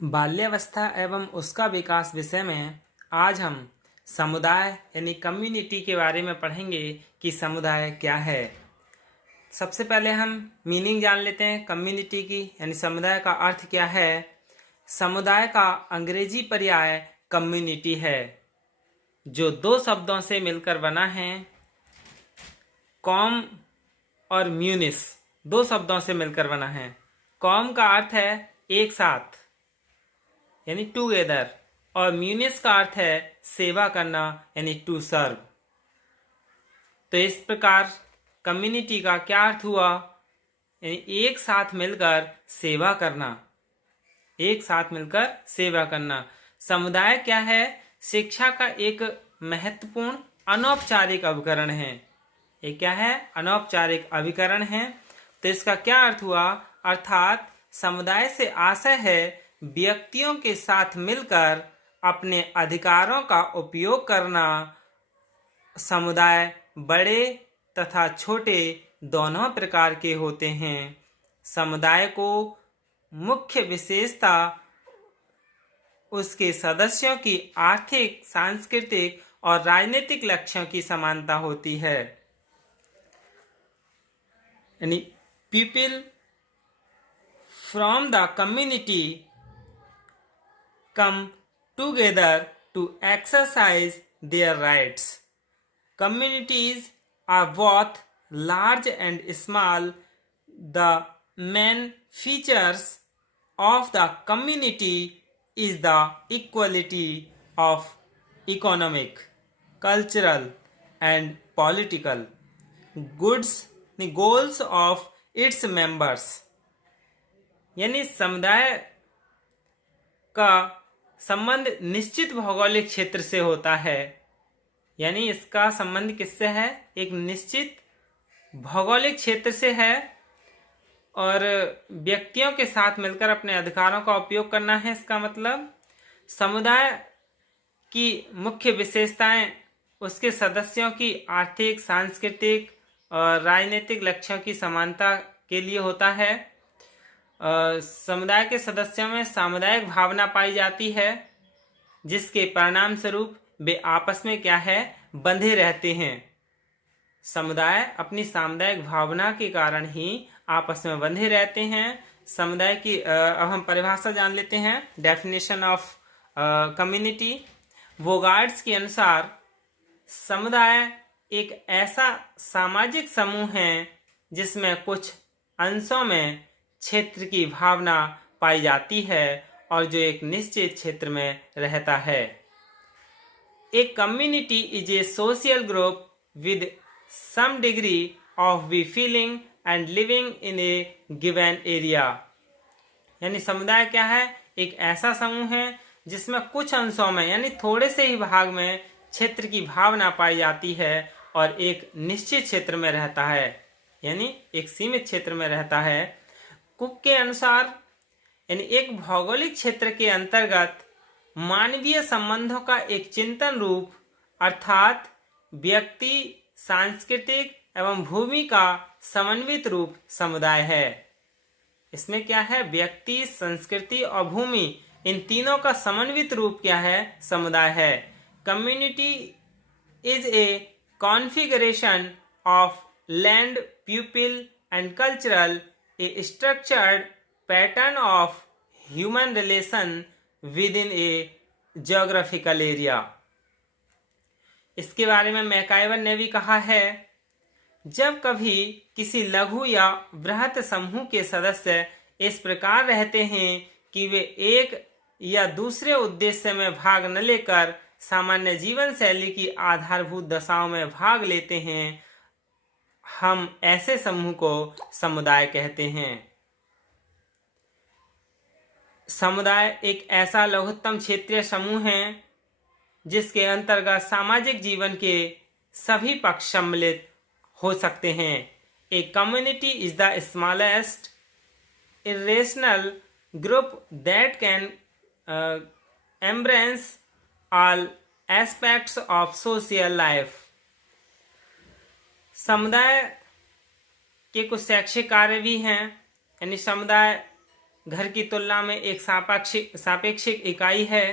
बाल्यावस्था एवं उसका विकास विषय में आज हम समुदाय यानी कम्युनिटी के बारे में पढ़ेंगे कि समुदाय क्या है। सबसे पहले हम मीनिंग जान लेते हैं कम्युनिटी की, यानी समुदाय का अर्थ क्या है। समुदाय का अंग्रेजी पर्याय कम्युनिटी है, जो दो शब्दों से मिलकर बना है। कॉम और म्यूनिस दो शब्दों से मिलकर बना है। कॉम का अर्थ है एक साथ यानी टूगेदर, और म्यूनिस का अर्थ है सेवा करना यानी टू सर्व। तो इस प्रकार कम्युनिटी का क्या अर्थ हुआ, यानी एक साथ मिलकर सेवा करना, एक साथ मिलकर सेवा करना। समुदाय क्या है? शिक्षा का एक महत्वपूर्ण अनौपचारिक अभिकरण है। ये क्या है? अनौपचारिक अभिकरण है। तो इसका क्या अर्थ हुआ? अर्थात समुदाय से आशय है व्यक्तियों के साथ मिलकर अपने अधिकारों का उपयोग करना। समुदाय बड़े तथा छोटे दोनों प्रकार के होते हैं। समुदाय को मुख्य विशेषता उसके सदस्यों की आर्थिक, सांस्कृतिक और राजनीतिक लक्ष्यों की समानता होती है। यानी people from the community come together to exercise their rights. Communities are both large and small. The main features of the community is the equality of economic, cultural and political goals of its members. यानी समुदाय का संबंध निश्चित भौगोलिक क्षेत्र से होता है। यानी इसका संबंध किससे है? एक निश्चित भौगोलिक क्षेत्र से है, और व्यक्तियों के साथ मिलकर अपने अधिकारों का उपयोग करना है। इसका मतलब समुदाय की मुख्य विशेषताएं उसके सदस्यों की आर्थिक, सांस्कृतिक और राजनीतिक लक्ष्यों की समानता के लिए होता है। समुदाय के सदस्यों में सामुदायिक भावना पाई जाती है, जिसके परिणाम स्वरूप वे आपस में क्या है? बंधे रहते हैं। समुदाय अपनी सामुदायिक भावना के कारण ही आपस में बंधे रहते हैं। समुदाय की अब हम परिभाषा जान लेते हैं, डेफिनेशन ऑफ कम्युनिटी। वोगार्ड्स के अनुसार समुदाय एक ऐसा सामाजिक समूह है जिसमें कुछ अंशों में क्षेत्र की भावना पाई जाती है और जो एक निश्चित क्षेत्र में रहता है। A community is a social group with some degree of we feeling and living in a given area. यानी समुदाय क्या है? एक ऐसा समूह है जिसमें कुछ अंशों में यानी थोड़े से ही भाग में क्षेत्र की भावना पाई जाती है और एक निश्चित क्षेत्र में रहता है, यानी एक सीमित क्षेत्र में रहता है। कुक के अनुसार यानी एक भौगोलिक क्षेत्र के अंतर्गत मानवीय संबंधों का एक चिंतन रूप, अर्थात व्यक्ति, सांस्कृतिक एवं भूमि का समन्वित रूप समुदाय है। इसमें क्या है? व्यक्ति, संस्कृति और भूमि, इन तीनों का समन्वित रूप क्या है? समुदाय है। Community is A configuration of land, people and cultural, a structured pattern of human relation within a geographical area. इसके बारे में मैकाइवर ने भी कहा है, जब कभी किसी लघु या बृहत समूह के सदस्य इस प्रकार रहते हैं कि वे एक या दूसरे उद्देश्य में भाग न लेकर सामान्य जीवन शैली की आधारभूत दशाओं में भाग लेते हैं, हम ऐसे समूह को समुदाय कहते हैं। समुदाय एक ऐसा लघुत्तम क्षेत्रीय समूह है जिसके अंतर्गत सामाजिक जीवन के सभी पक्ष सम्मिलित हो सकते हैं। ए community is the smallest irrational group that can embrace all aspects of social life. समुदाय के कुछ शैक्षिक कार्य भी हैं। यानी समुदाय घर की तुलना में एक सापेक्षिक इकाई है,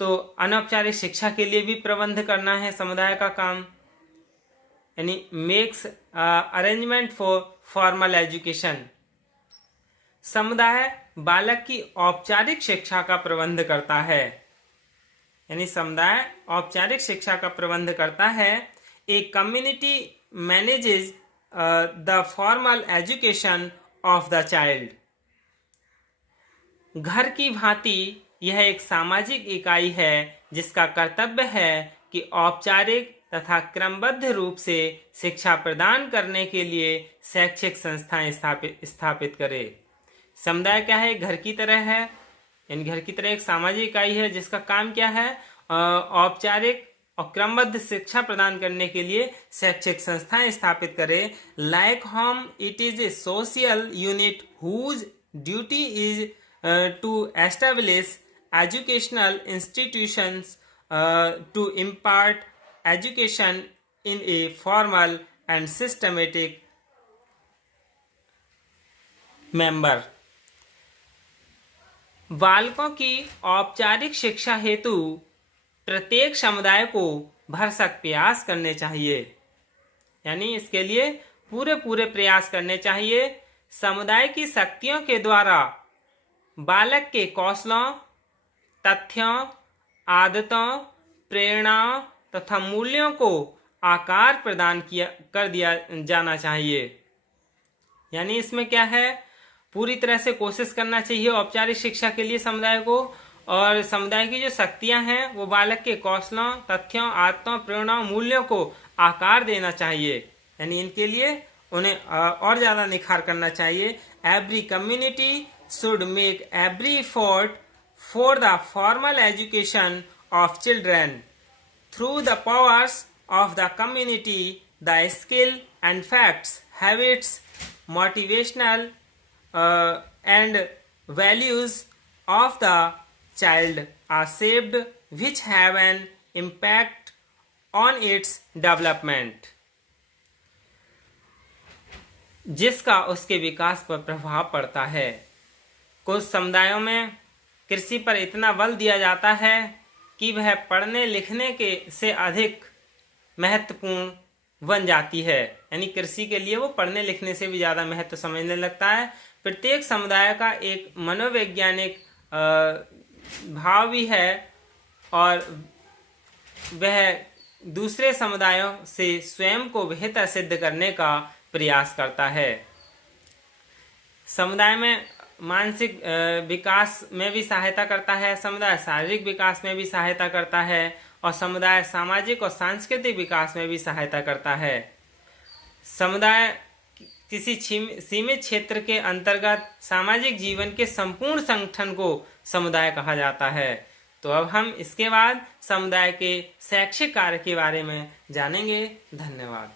तो अनौपचारिक शिक्षा के लिए भी प्रबंध करना है समुदाय का काम, यानी makes arrangement for formal education. समुदाय बालक की औपचारिक शिक्षा का प्रबंध करता है, यानी समुदाय औपचारिक शिक्षा का प्रबंध करता है। A community manages the formal education of the child. घर की भांति यह एक सामाजिक इकाई है जिसका कर्तव्य है कि औपचारिक तथा क्रमबद्ध रूप से शिक्षा प्रदान करने के लिए शैक्षिक संस्थाएं स्थापित करे। समुदाय क्या है? घर की तरह है, यानी घर की तरह एक सामाजिक इकाई है जिसका काम क्या है? औपचारिक और क्रमबद्ध शिक्षा प्रदान करने के लिए शैक्षिक संस्थाएं स्थापित करे। Like home, it is a social unit whose duty is to establish educational institutions to impart education in a formal and systematic manner। बालकों की औपचारिक शिक्षा हेतु प्रत्येक समुदाय को भरसक प्रयास करने चाहिए, यानी इसके लिए पूरे प्रयास करने चाहिए। समुदाय की शक्तियों के द्वारा बालक के कौशलों, तथ्यों, आदतों, प्रेरणाओं तथा मूल्यों को आकार प्रदान कर दिया जाना चाहिए। यानी इसमें क्या है? पूरी तरह से कोशिश करना चाहिए औपचारिक शिक्षा के लिए समुदाय को, और समुदाय की जो शक्तियां हैं वो बालक के कौशलों, तथ्यों, आदतों, प्रेरणाओं, मूल्यों को आकार देना चाहिए, यानी इनके लिए उन्हें और ज़्यादा निखार करना चाहिए। Every community should make every effort for the formal education of children through the powers of the community. The skill and facts, habits, motivational and values of the child are shaped, which have an impact on its development, जिसका उसके विकास पर प्रभाव पड़ता है। कुछ समुदायों में कृषि पर इतना बल दिया जाता है कि वह पढ़ने लिखने के से अधिक महत्वपूर्ण बन जाती है, यानी कृषि के लिए वो पढ़ने लिखने से भी ज़्यादा महत्व समझने लगता है। प्रत्येक समुदाय का एक मनोवैज्ञानिक भाव भी है और वह दूसरे समुदायों से स्वयं को बेहतर सिद्ध करने का प्रयास करता है। समुदाय में मानसिक विकास में भी सहायता करता है, समुदाय शारीरिक विकास में भी सहायता करता है, और समुदाय सामाजिक और सांस्कृतिक विकास में भी सहायता करता है। समुदाय किसी सीमित क्षेत्र के अंतर्गत सामाजिक जीवन के संपूर्ण संगठन को समुदाय कहा जाता है। तो अब हम इसके बाद समुदाय के शैक्षिक कार्य के बारे में जानेंगे। धन्यवाद।